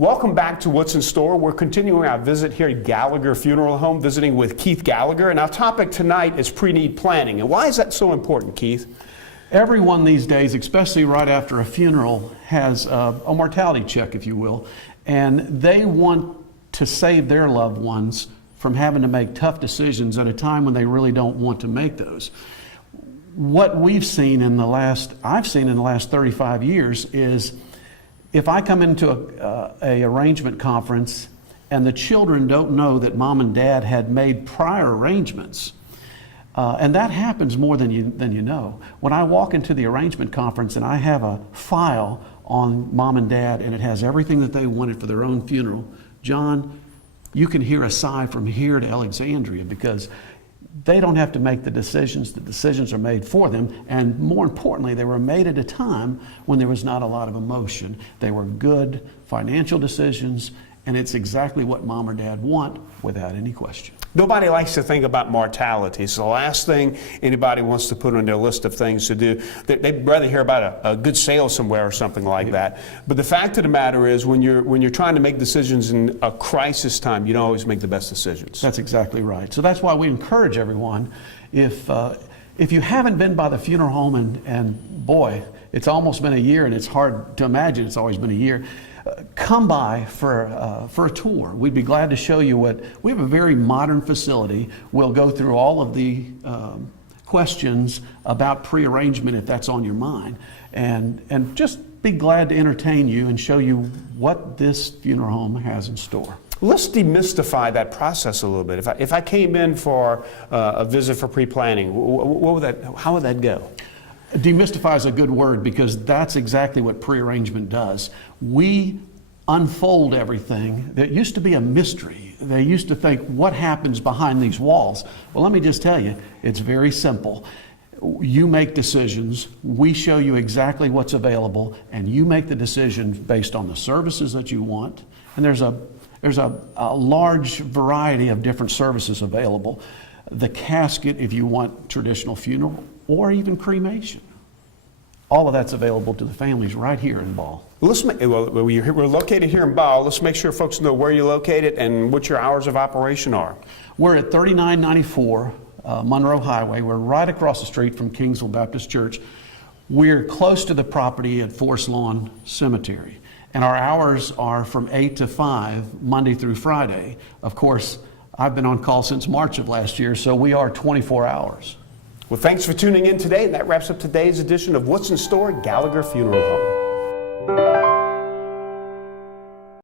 Welcome back to What's in Store. We're continuing our visit here at Gallagher Funeral Home, visiting with Keith Gallagher. And our topic tonight is pre-need planning. And why is that so important, Keith? Everyone these days, especially right after a funeral, has a mortality check, if you will. And they want to save their loved ones from having to make tough decisions at a time when they really don't want to make those. What I've seen in the last 35 years is if I come into a arrangement conference and the children don't know that mom and dad had made prior arrangements, and that happens more than you know. When I walk into the arrangement conference and I have a file on mom and dad and it has everything that they wanted for their own funeral, John, you can hear a sigh from here to Alexandria, because they don't have to make the decisions are made for them, and more importantly, they were made at a time when there was not a lot of emotion. They were good financial decisions, and it's exactly what mom or dad want without any question. Nobody likes to think about mortality. It's the last thing anybody wants to put on their list of things to do. They'd rather hear about a good sale somewhere or something like that. But the fact of the matter is, when you're trying to make decisions in a crisis time, you don't always make the best decisions. That's exactly right. So that's why we encourage everyone, if you haven't been by the funeral home, and boy, it's almost been a year, and it's hard to imagine it's always been a year, come by for a tour. We'd be glad to show you we have a very modern facility. We'll go through all of the questions about prearrangement if that's on your mind, and just be glad to entertain you and show you what this funeral home has in store. Let's demystify that process a little bit. If I came in for a visit for pre-planning, how would that go? Demystify is a good word, because that's exactly what prearrangement does. We unfold everything that used to be a mystery. They used to think, what happens behind these walls? Well, let me just tell you, it's very simple. You make decisions, we show you exactly what's available, and you make the decision based on the services that you want. And there's a large variety of different services available. The casket, if you want traditional funeral, or even cremation. All of that's available to the families right here in Ball. We're located here in Ball. Let's make sure folks know where you're located and what your hours of operation are. We're at 3994 Monroe Highway. We're right across the street from Kingsville Baptist Church. We're close to the property at Forest Lawn Cemetery. And our hours are from 8 to 5, Monday through Friday. Of course, I've been on call since March of last year, so we are 24 hours. Well, thanks for tuning in today. That wraps up today's edition of What's in Store at Gallagher Funeral Home.